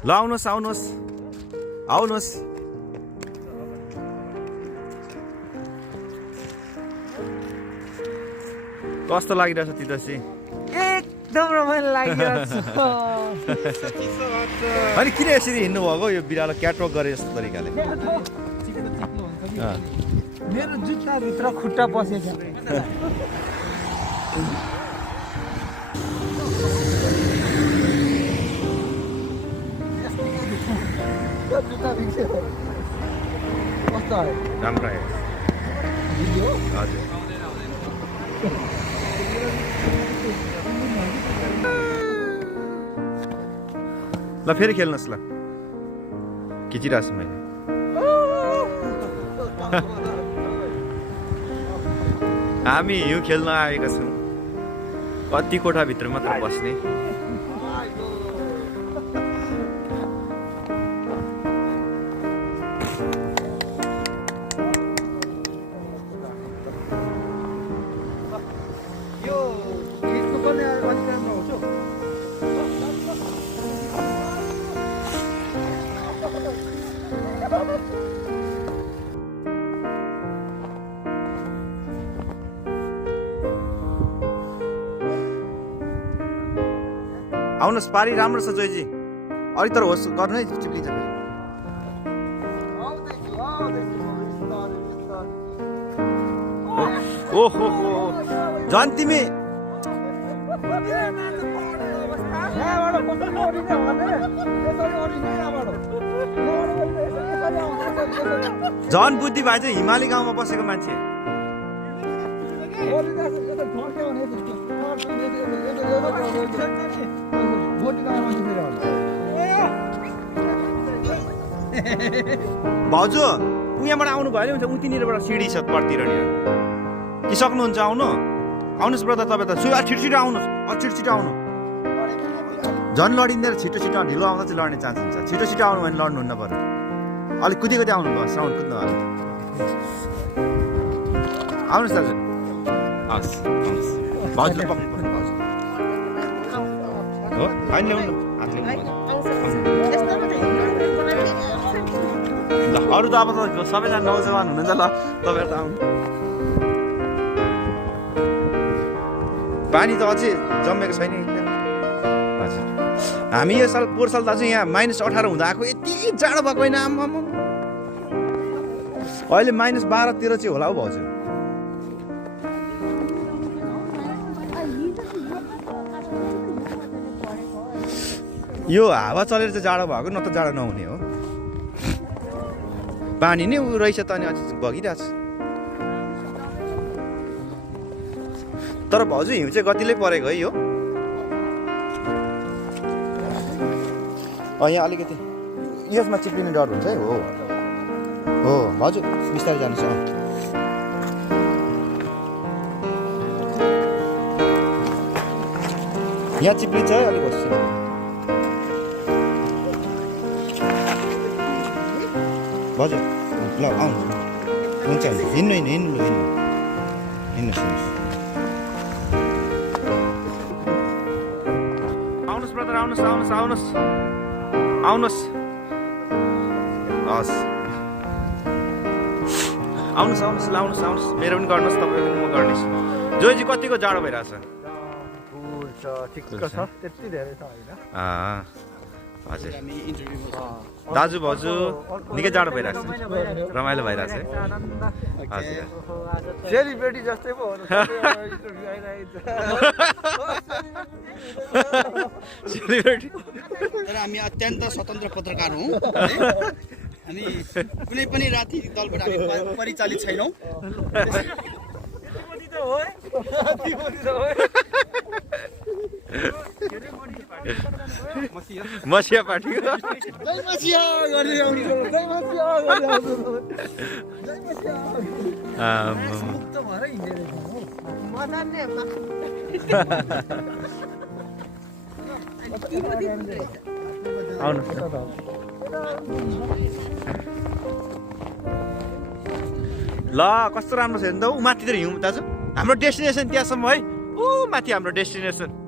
ल आउनुहोस् आउनुहोस् आउनुहोस् कस्तो लागिरहेछ तितसी एकदम रमाइलो लागिरहेछ अनि किन यसरी हिँड्नु भएको यो बिरालो क्याटवक गरे जस्तो तरिकाले मेरो जुत्ताभित्र खुट्टा पसेछ कस्तो आयो राम्रो आयो हजुर ल फेरि खेल्नुहोस् ल खिचिरहेको छु मैले हामी हिउँ खेल्न आएका छौँ कति कोठाभित्र मात्र बस्ने आउनुहोस् पारी राम्रो छ जोइजी अलिक तर होस् गर्नु है चिप्लिन्छ ओहो हो झन् तिमी झन् बुद्धि भाइ चाहिँ हिमाली गाउँमा बसेको मान्छे भाउजू उहाँबाट आउनु भयो भने उतिनिरबाट सिडी छ परतिर नि कि सक्नुहुन्छ आउनु आउनुहोस् ब्रदर तपाईँ त छिटो आउनुहोस् छिटो आउनु झन् लडिँदैन छिटो ढिलो आउँदा चाहिँ लड्ने चान्स हुन्छ छिटो आउनु भने लड्नुहुन्न पर्यो अलिक कुदी आउनु भयो साउन्ड कुद्नु भयो आउनुहोस् दाजु हस् भाउजू पक्नु भाउजू हो होइन ल्याउनु हातले ल अरू त अब त सबैजना नौजवान हुनुहुन्छ ल तपाईँहरू त आउनु पानी त अझै जमेको छैन हजुर हामी यो साल पोहोर साल दाजु यहाँ -18 हुँदा आएको यति जाडो भएको होइन आम्मामा अहिले -12 13 चाहिँ होला हौ भाउजू यो हावा चलेर चाहिँ जाडो भएको न त जाडो नहुने हो पानी नै उ रहेछ त अनि अझै बगिरहेछ तर भाउजू हिउँ चाहिँ गतिले परेको है यो यहाँ अलिकति यसमा चिप्लिने डर हुन्छ है हो भाउजू बिस्तारै जानुहोस् यहाँ चिप्लिन्छ है अलिक बस्छु हजुर ल आउनु हुन्छ हिँड्नुहोस् ब्रदर आउनुहोस् हस् आउनुहोस् मेरो पनि गर्नुहोस् तपाईँ पनि म गर्नेछु जोइजी कतिको जाडो भइरहेछ त्यति धेरै त होइन हजुर दाजु भाउजू निकै जाडो भइरहेछ रमाइलो भइरहेछ हजुर सेलिब्रेटी जस्तै पो हो सेलिब्रेटी तर हामी अत्यन्त स्वतन्त्र पत्रकार हौँ हामी कुनै पनि राजनीतिक दलबाट हामी परिचालित छैनौँ मसिया पार्टी ल कस्तो राम्रो छ नि त ऊ माथि त हिउँ दाजु हाम्रो डेस्टिनेसन त्यहाँसम्म है ऊ माथि हाम्रो डेस्टिनेसन